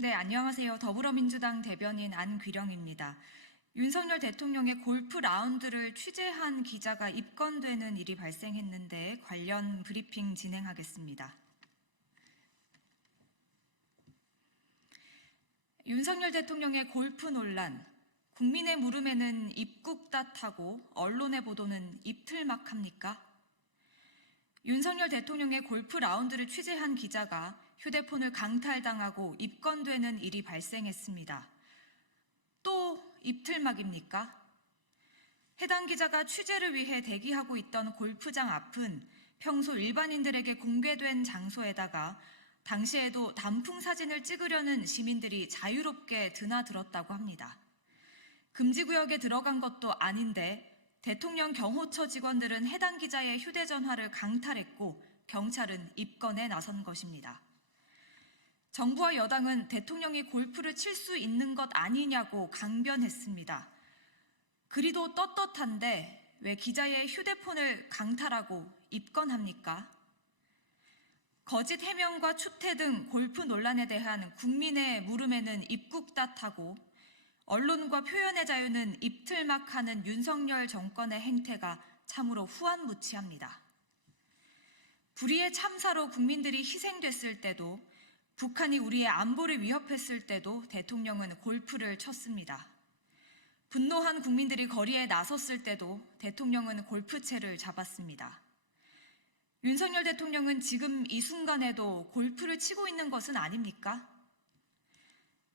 네, 안녕하세요. 더불어민주당 대변인 안귀령입니다. 윤석열 대통령의 골프 라운드를 취재한 기자가 입건되는 일이 발생했는데 관련 브리핑 진행하겠습니다. 윤석열 대통령의 골프 논란, 국민의 물음에는 입국탓하고 언론의 보도는 입틀막합니까? 윤석열 대통령의 골프 라운드를 취재한 기자가 휴대폰을 강탈당하고 입건되는 일이 발생했습니다. 또 입틀막입니까? 해당 기자가 취재를 위해 대기하고 있던 골프장 앞은 평소 일반인들에게 공개된 장소에다가 당시에도 단풍 사진을 찍으려는 시민들이 자유롭게 드나들었다고 합니다. 금지구역에 들어간 것도 아닌데 대통령 경호처 직원들은 해당 기자의 휴대전화를 강탈했고 경찰은 입건에 나선 것입니다. 정부와 여당은 대통령이 골프를 칠 수 있는 것 아니냐고 강변했습니다. 그리도 떳떳한데 왜 기자의 휴대폰을 강탈하고 입건합니까? 거짓 해명과 추태 등 골프 논란에 대한 국민의 물음에는 입국탓하고 언론과 표현의 자유는 입틀막하는 윤석열 정권의 행태가 참으로 후안무치합니다. 불의의 참사로 국민들이 희생됐을 때도, 북한이 우리의 안보를 위협했을 때도 대통령은 골프를 쳤습니다. 분노한 국민들이 거리에 나섰을 때도 대통령은 골프채를 잡았습니다. 윤석열 대통령은 지금 이 순간에도 골프를 치고 있는 것은 아닙니까?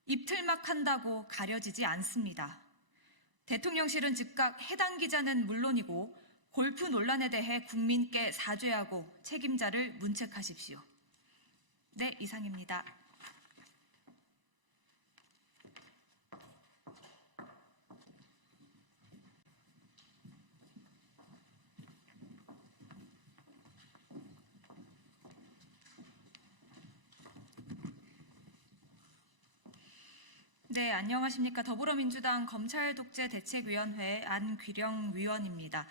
입틀막한다고 가려지지 않습니다. 대통령실은 즉각 해당 기자는 물론이고 골프 논란에 대해 국민께 사죄하고 책임자를 문책하십시오. 네, 이상입니다. 네, 안녕하십니까. 더불어민주당 검찰독재대책위원회 안귀령 위원입니다.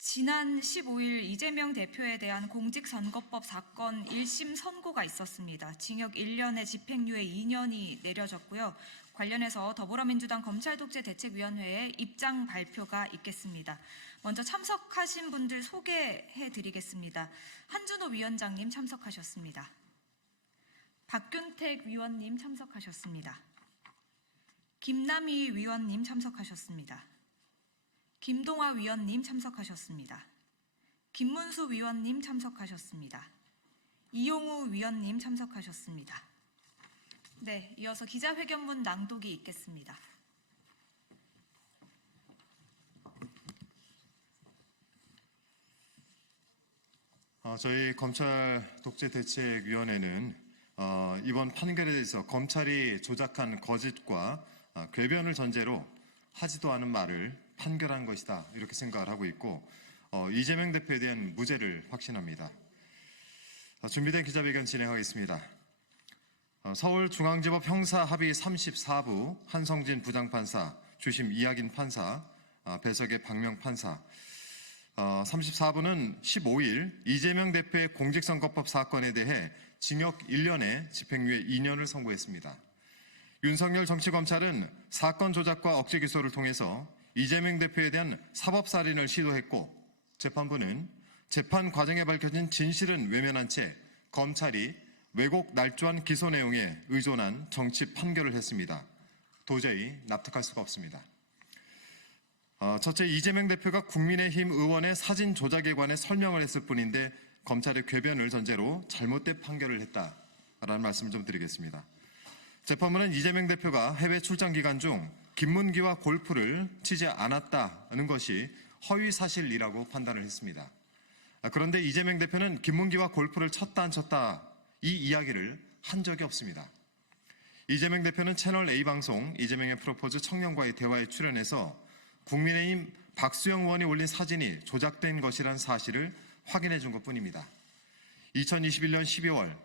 지난 15일 이재명 대표에 대한 공직선거법 사건 1심 선고가 있었습니다. 징역 1년에 집행유예 2년이 내려졌고요. 관련해서 더불어민주당 검찰독재대책위원회의 입장 발표가 있겠습니다. 먼저 참석하신 분들 소개해드리겠습니다. 한준호 위원장님 참석하셨습니다. 박균택 위원님 참석하셨습니다. 김남희 위원님 참석하셨습니다. 김동화 위원님 참석하셨습니다. 김문수 위원님 참석하셨습니다. 이용우 위원님 참석하셨습니다. 네, 이어서 기자회견문 낭독이 있겠습니다. 저희 검찰독재대책위원회는 이번 판결에 대해서 검찰이 조작한 거짓과 궤변을 전제로 하지도 않은 말을 판결한 것이다, 이렇게 생각을 하고 있고 이재명 대표에 대한 무죄를 확신합니다. 준비된 기자회견 진행하겠습니다. 서울중앙지법 형사합의 34부 한성진 부장판사, 주심 이학인 판사, 배석의 박명 판사. 34부는 15일 이재명 대표의 공직선거법 사건에 대해 징역 1년에 집행유예 2년을 선고했습니다. 윤석열 정치검찰은 사건 조작과 억지 기소를 통해서 이재명 대표에 대한 사법살인을 시도했고, 재판부는 재판 과정에 밝혀진 진실은 외면한 채 검찰이 왜곡 날조한 기소 내용에 의존한 정치 판결을 했습니다. 도저히 납득할 수가 없습니다. 첫째, 이재명 대표가 국민의힘 의원의 사진 조작에 관해 설명을 했을 뿐인데 검찰의 궤변을 전제로 잘못된 판결을 했다라는 말씀을 좀 드리겠습니다. 재판부는 이재명 대표가 해외 출장 기간 중 김문기와 골프를 치지 않았다는 것이 허위 사실이라고 판단을 했습니다. 그런데 이재명 대표는 김문기와 골프를 쳤다 안 쳤다 이 이야기를 한 적이 없습니다. 이재명 대표는 채널 A방송 이재명의 프로포즈 청년과의 대화에 출연해서 국민의힘 박수영 의원이 올린 사진이 조작된 것이라는 사실을 확인해 준 것뿐입니다. 2021년 12월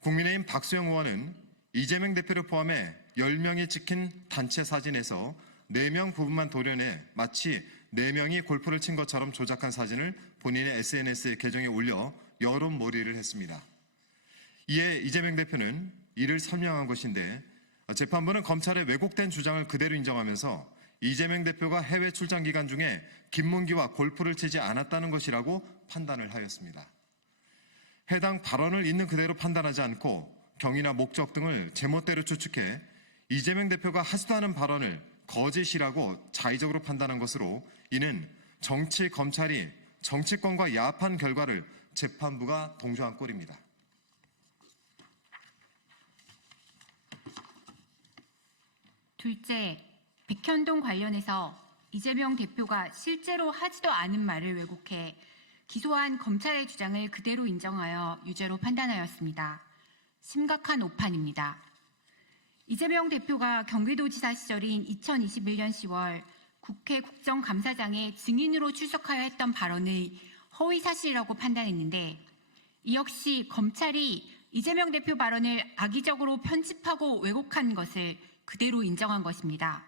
국민의힘 박수영 의원은 이재명 대표를 포함해 10명이 찍힌 단체 사진에서 4명 부분만 도려내 마치 4명이 골프를 친 것처럼 조작한 사진을 본인의 SNS 계정에 올려 여론몰이를 했습니다. 이에 이재명 대표는 이를 설명한 것인데 재판부는 검찰의 왜곡된 주장을 그대로 인정하면서 이재명 대표가 해외 출장 기간 중에 김문기와 골프를 치지 않았다는 것이라고 판단을 하였습니다. 해당 발언을 있는 그대로 판단하지 않고 경위나 목적 등을 제멋대로 추측해 이재명 대표가 하지도 않은 발언을 거짓이라고 자의적으로 판단한 것으로 이는 정치 검찰이 정치권과 야합한 결과를 재판부가 동조한 꼴입니다. 둘째, 백현동 관련해서 이재명 대표가 실제로 하지도 않은 말을 왜곡해 기소한 검찰의 주장을 그대로 인정하여 유죄로 판단하였습니다. 심각한 오판입니다. 이재명 대표가 경기도지사 시절인 2021년 10월 국회 국정감사장에 증인으로 출석하여 했던 발언을 허위사실이라고 판단했는데 이 역시 검찰이 이재명 대표 발언을 악의적으로 편집하고 왜곡한 것을 그대로 인정한 것입니다.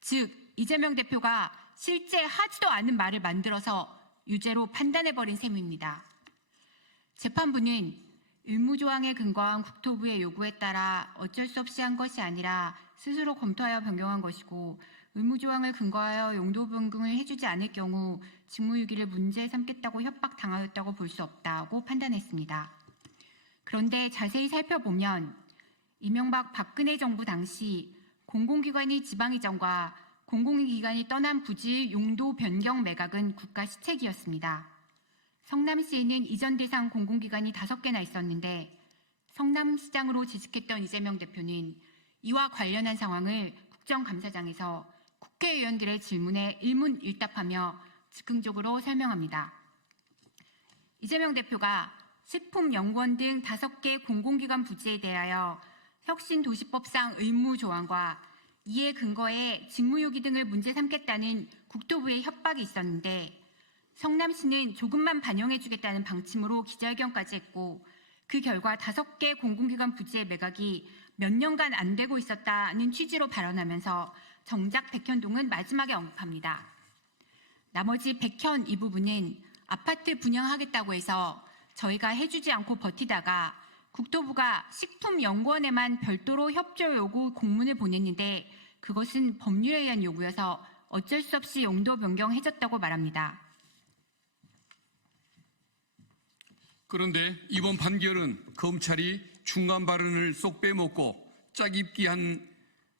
즉, 이재명 대표가 실제 하지도 않은 말을 만들어서 유죄로 판단해버린 셈입니다. 재판부는 의무조항에 근거한 국토부의 요구에 따라 어쩔 수 없이 한 것이 아니라 스스로 검토하여 변경한 것이고 의무조항을 근거하여 용도 변경을 해주지 않을 경우 직무유기를 문제 삼겠다고 협박당하였다고 볼 수 없다고 판단했습니다. 그런데 자세히 살펴보면 이명박 박근혜 정부 당시 공공기관이 지방이전과 공공기관이 떠난 부지의 용도 변경 매각은 국가 시책이었습니다. 성남시에는 이전 대상 공공기관이 5개나 있었는데 성남시장으로 재직했던 이재명 대표는 이와 관련한 상황을 국정감사장에서 국회의원들의 질문에 일문일답하며 즉흥적으로 설명합니다. 이재명 대표가 식품연구원 등 5개 공공기관 부지에 대하여 혁신도시법상 의무조항과 이에 근거해 직무유기 등을 문제 삼겠다는 국토부의 협박이 있었는데 성남시는 조금만 반영해주겠다는 방침으로 기자회견까지 했고 그 결과 5개 공공기관 부지의 매각이 몇 년간 안 되고 있었다는 취지로 발언하면서 정작 백현동은 마지막에 언급합니다. 나머지 백현 이 부분은 아파트 분양하겠다고 해서 저희가 해주지 않고 버티다가 국토부가 식품연구원에만 별도로 협조 요구 공문을 보냈는데 그것은 법률에 의한 요구여서 어쩔 수 없이 용도 변경해줬다고 말합니다. 그런데 이번 판결은 검찰이 중간 발언을 쏙 빼먹고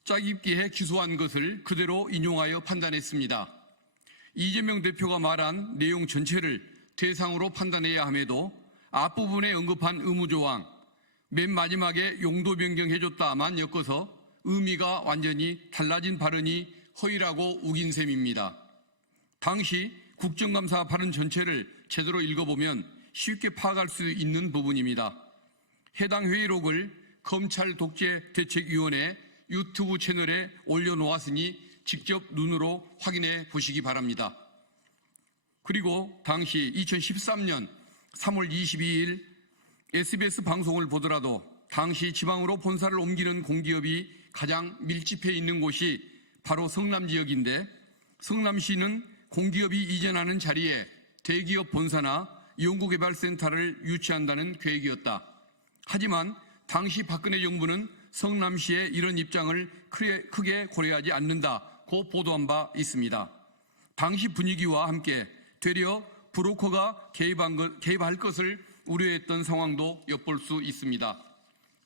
짜깁기해 기소한 것을 그대로 인용하여 판단했습니다. 이재명 대표가 말한 내용 전체를 대상으로 판단해야 함에도 앞부분에 언급한 의무조항, 맨 마지막에 용도 변경해줬다만 엮어서 의미가 완전히 달라진 발언이 허위라고 우긴 셈입니다. 당시 국정감사 발언 전체를 제대로 읽어보면 쉽게 파악할 수 있는 부분입니다. 해당 회의록을 검찰 독재대책위원회 유튜브 채널에 올려놓았으니 직접 눈으로 확인해 보시기 바랍니다. 그리고 당시 2013년 3월 22일 SBS 방송을 보더라도 당시 지방으로 본사를 옮기는 공기업이 가장 밀집해 있는 곳이 바로 성남 지역인데 성남시는 공기업이 이전하는 자리에 대기업 본사나 연구개발센터를 유치한다는 계획이었다. 하지만 당시 박근혜 정부는 성남시의 이런 입장을 크게 고려하지 않는다고 보도한 바 있습니다. 당시 분위기와 함께 되려 브로커가 개입할 것을 우려했던 상황도 엿볼 수 있습니다.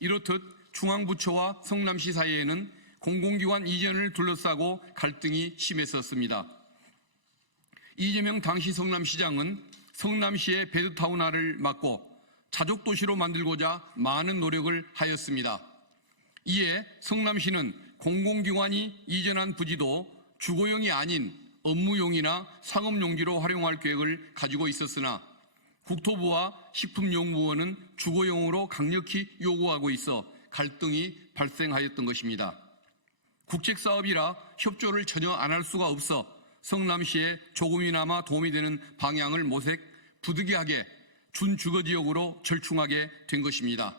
이렇듯 중앙부처와 성남시 사이에는 공공기관 이전을 둘러싸고 갈등이 심했었습니다. 이재명 당시 성남시장은 성남시의 베드타운화를 막고 자족도시로 만들고자 많은 노력을 하였습니다. 이에 성남시는 공공기관이 이전한 부지도 주거용이 아닌 업무용이나 상업용지로 활용할 계획을 가지고 있었으나 국토부와 식품연구원은 주거용으로 강력히 요구하고 있어 갈등이 발생하였던 것입니다. 국책사업이라 협조를 전혀 안 할 수가 없어 성남시에 조금이나마 도움이 되는 방향을 모색 부득이하게 준주거지역으로 절충하게 된 것입니다.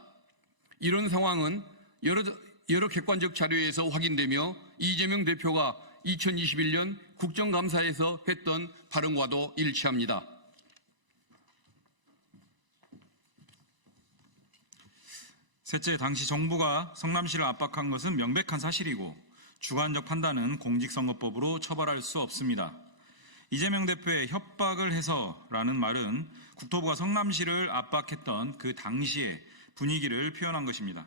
이런 상황은 여러 객관적 자료에서 확인되며 이재명 대표가 2021년 국정감사에서 했던 발언과도 일치합니다. 셋째, 당시 정부가 성남시를 압박한 것은 명백한 사실이고 주관적 판단은 공직선거법으로 처벌할 수 없습니다. 이재명 대표의 협박을 해서라는 말은 국토부가 성남시를 압박했던 그 당시의 분위기를 표현한 것입니다.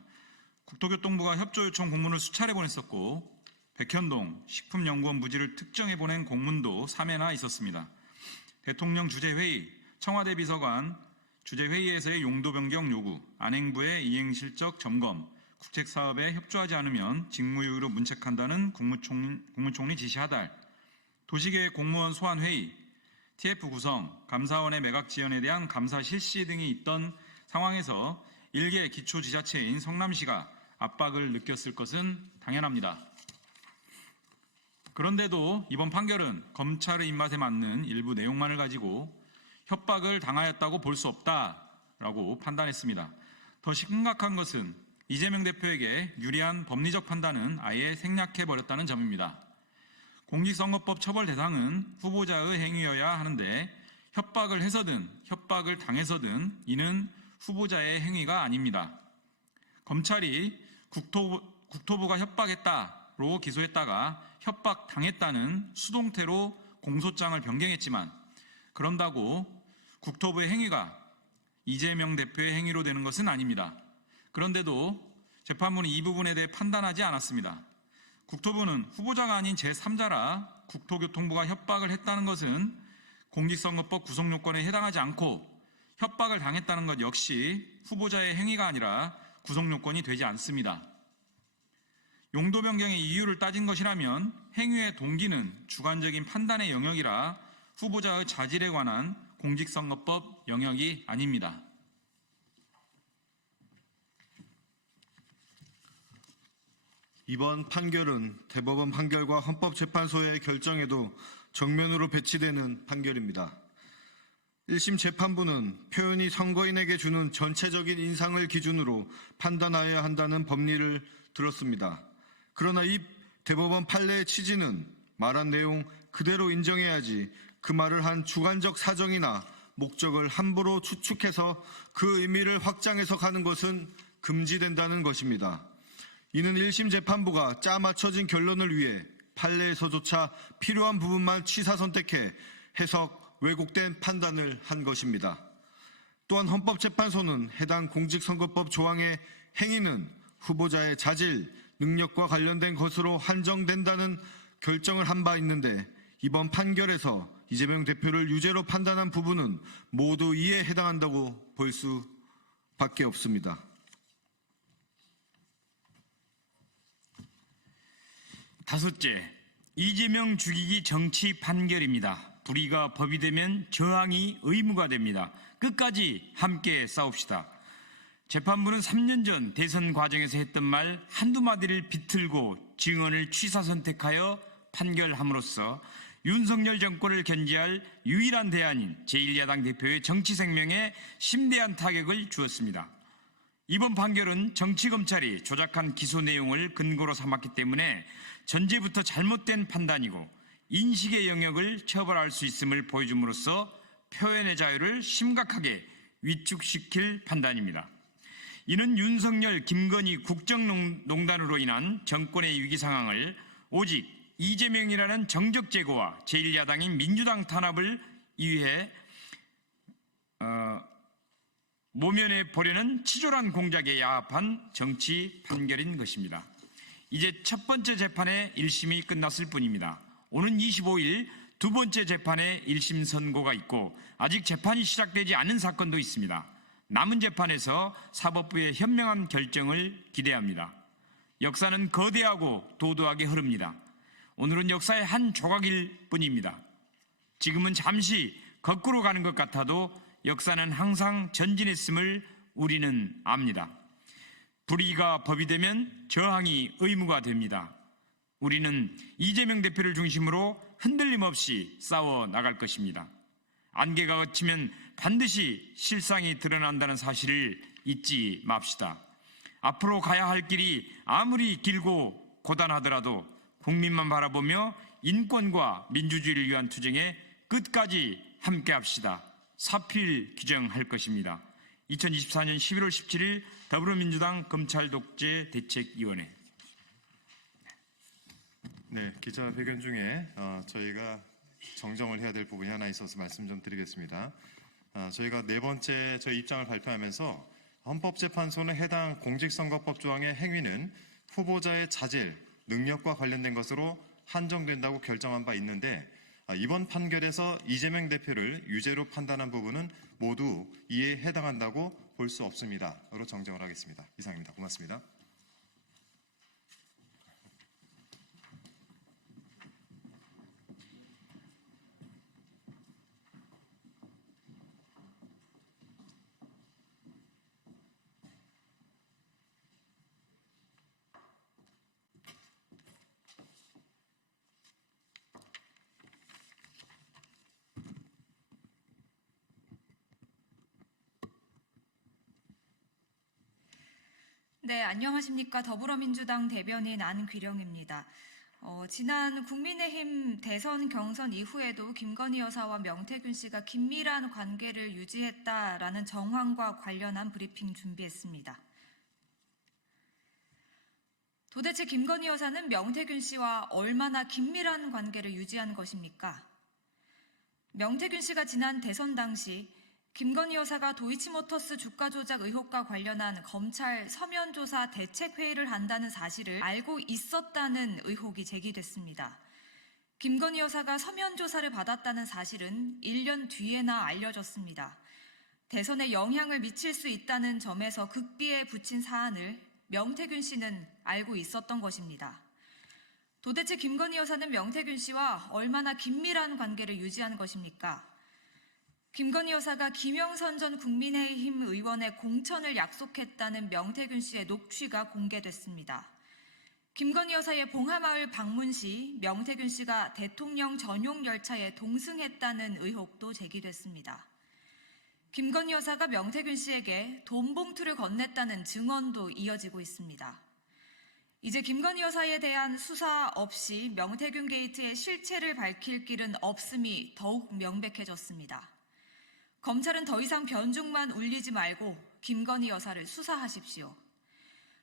국토교통부가 협조 요청 공문을 수차례 보냈었고 백현동 식품연구원 부지를 특정해 보낸 공문도 3회나 있었습니다. 대통령 주재회의, 청와대 비서관 주재회의에서의 용도 변경 요구, 안행부의 이행실적 점검, 국책사업에 협조하지 않으면 직무유기로 문책한다는 국무총리 지시하달, 도시계획 공무원 소환회의, TF 구성, 감사원의 매각 지연에 대한 감사 실시 등이 있던 상황에서 일개 기초지자체인 성남시가 압박을 느꼈을 것은 당연합니다. 그런데도 이번 판결은 검찰의 입맛에 맞는 일부 내용만을 가지고 협박을 당하였다고 볼 수 없다라고 판단했습니다. 더 심각한 것은 이재명 대표에게 유리한 법리적 판단은 아예 생략해버렸다는 점입니다. 공직선거법 처벌 대상은 후보자의 행위여야 하는데 협박을 해서든 협박을 당해서든 이는 후보자의 행위가 아닙니다. 검찰이 국토부가 협박했다로 기소했다가 협박당했다는 수동태로 공소장을 변경했지만 그런다고 국토부의 행위가 이재명 대표의 행위로 되는 것은 아닙니다. 그런데도 재판부는 이 부분에 대해 판단하지 않았습니다. 국토부는 후보자가 아닌 제3자라 국토교통부가 협박을 했다는 것은 공직선거법 구성요건에 해당하지 않고 협박을 당했다는 것 역시 후보자의 행위가 아니라 구성요건이 되지 않습니다. 용도 변경의 이유를 따진 것이라면 행위의 동기는 주관적인 판단의 영역이라 후보자의 자질에 관한 공직선거법 영역이 아닙니다. 이번 판결은 대법원 판결과 헌법재판소의 결정에도 정면으로 배치되는 판결입니다. 1심 재판부는 표현이 선거인에게 주는 전체적인 인상을 기준으로 판단하여야 한다는 법리를 들었습니다. 그러나 이 대법원 판례의 취지는 말한 내용 그대로 인정해야지 그 말을 한 주관적 사정이나 목적을 함부로 추측해서 그 의미를 확장해서 가는 것은 금지된다는 것입니다. 이는 1심 재판부가 짜맞춰진 결론을 위해 판례에서조차 필요한 부분만 취사 선택해 해석 왜곡된 판단을 한 것입니다. 또한 헌법재판소는 해당 공직선거법 조항의 행위는 후보자의 자질, 능력과 관련된 것으로 한정된다는 결정을 한 바 있는데 이번 판결에서 이재명 대표를 유죄로 판단한 부분은 모두 이에 해당한다고 볼 수밖에 없습니다. 다섯째, 이재명 죽이기 정치 판결입니다. 불의가 법이 되면 저항이 의무가 됩니다. 끝까지 함께 싸웁시다. 재판부는 3년 전 대선 과정에서 했던 말 한두 마디를 비틀고 증언을 취사 선택하여 판결함으로써 윤석열 정권을 견제할 유일한 대안인 제1야당 대표의 정치 생명에 심대한 타격을 주었습니다. 이번 판결은 정치검찰이 조작한 기소 내용을 근거로 삼았기 때문에 전제부터 잘못된 판단이고 인식의 영역을 처벌할 수 있음을 보여줌으로써 표현의 자유를 심각하게 위축시킬 판단입니다. 이는 윤석열, 김건희 국정농단으로 인한 정권의 위기 상황을 오직 이재명이라는 정적 제거와 제1야당인 민주당 탄압을 위해 모면해 보려는 치졸한 공작에 야합한 정치 판결인 것입니다. 이제 첫 번째 재판의 1심이 끝났을 뿐입니다. 오는 25일 두 번째 재판의 1심 선고가 있고 아직 재판이 시작되지 않은 사건도 있습니다. 남은 재판에서 사법부의 현명한 결정을 기대합니다. 역사는 거대하고 도도하게 흐릅니다. 오늘은 역사의 한 조각일 뿐입니다. 지금은 잠시 거꾸로 가는 것 같아도 역사는 항상 전진했음을 우리는 압니다. 불의가 법이 되면 저항이 의무가 됩니다. 우리는 이재명 대표를 중심으로 흔들림 없이 싸워 나갈 것입니다. 안개가 걷히면 반드시 실상이 드러난다는 사실을 잊지 맙시다. 앞으로 가야 할 길이 아무리 길고 고단하더라도 국민만 바라보며 인권과 민주주의를 위한 투쟁에 끝까지 함께합시다. 사필 규정할 것입니다. 2024년 11월 17일 더불어민주당 검찰독재 대책위원회. 네, 기자회견 중에 저희가 정정을 해야 될 부분이 하나 있어서 말씀 좀 드리겠습니다. 저희가 네 번째 저희 입장을 발표하면서 헌법재판소는 해당 공직선거법 조항의 행위는 후보자의 자질, 능력과 관련된 것으로 한정된다고 결정한 바 있는데 이번 판결에서 이재명 대표를 유죄로 판단한 부분은 모두 이에 해당한다고 볼 수 없습니다.로 정정을 하겠습니다. 이상입니다. 고맙습니다. 네, 안녕하십니까. 더불어민주당 대변인 안귀령입니다. 지난 국민의힘 대선 경선 이후에도 김건희 여사와 명태균 씨가 긴밀한 관계를 유지했다라는 정황과 관련한 브리핑 준비했습니다. 도대체 김건희 여사는 명태균 씨와 얼마나 긴밀한 관계를 유지한 것입니까? 명태균 씨가 지난 대선 당시 김건희 여사가 도이치모터스 주가 조작 의혹과 관련한 검찰 서면 조사 대책 회의를 한다는 사실을 알고 있었다는 의혹이 제기됐습니다. 김건희 여사가 서면 조사를 받았다는 사실은 1년 뒤에나 알려졌습니다. 대선에 영향을 미칠 수 있다는 점에서 극비에 붙인 사안을 명태균 씨는 알고 있었던 것입니다. 도대체 김건희 여사는 명태균 씨와 얼마나 긴밀한 관계를 유지한 것입니까? 김건희 여사가 김영선 전 국민의힘 의원의 공천을 약속했다는 명태균 씨의 녹취가 공개됐습니다. 김건희 여사의 봉하마을 방문 시 명태균 씨가 대통령 전용 열차에 동승했다는 의혹도 제기됐습니다. 김건희 여사가 명태균 씨에게 돈 봉투를 건넸다는 증언도 이어지고 있습니다. 이제 김건희 여사에 대한 수사 없이 명태균 게이트의 실체를 밝힐 길은 없음이 더욱 명백해졌습니다. 검찰은 더 이상 변죽만 울리지 말고 김건희 여사를 수사하십시오.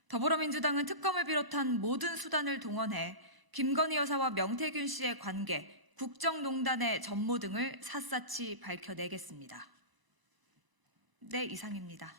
더불어민주당은 특검을 비롯한 모든 수단을 동원해 김건희 여사와 명태균 씨의 관계, 국정농단의 전모 등을 샅샅이 밝혀내겠습니다. 네, 이상입니다.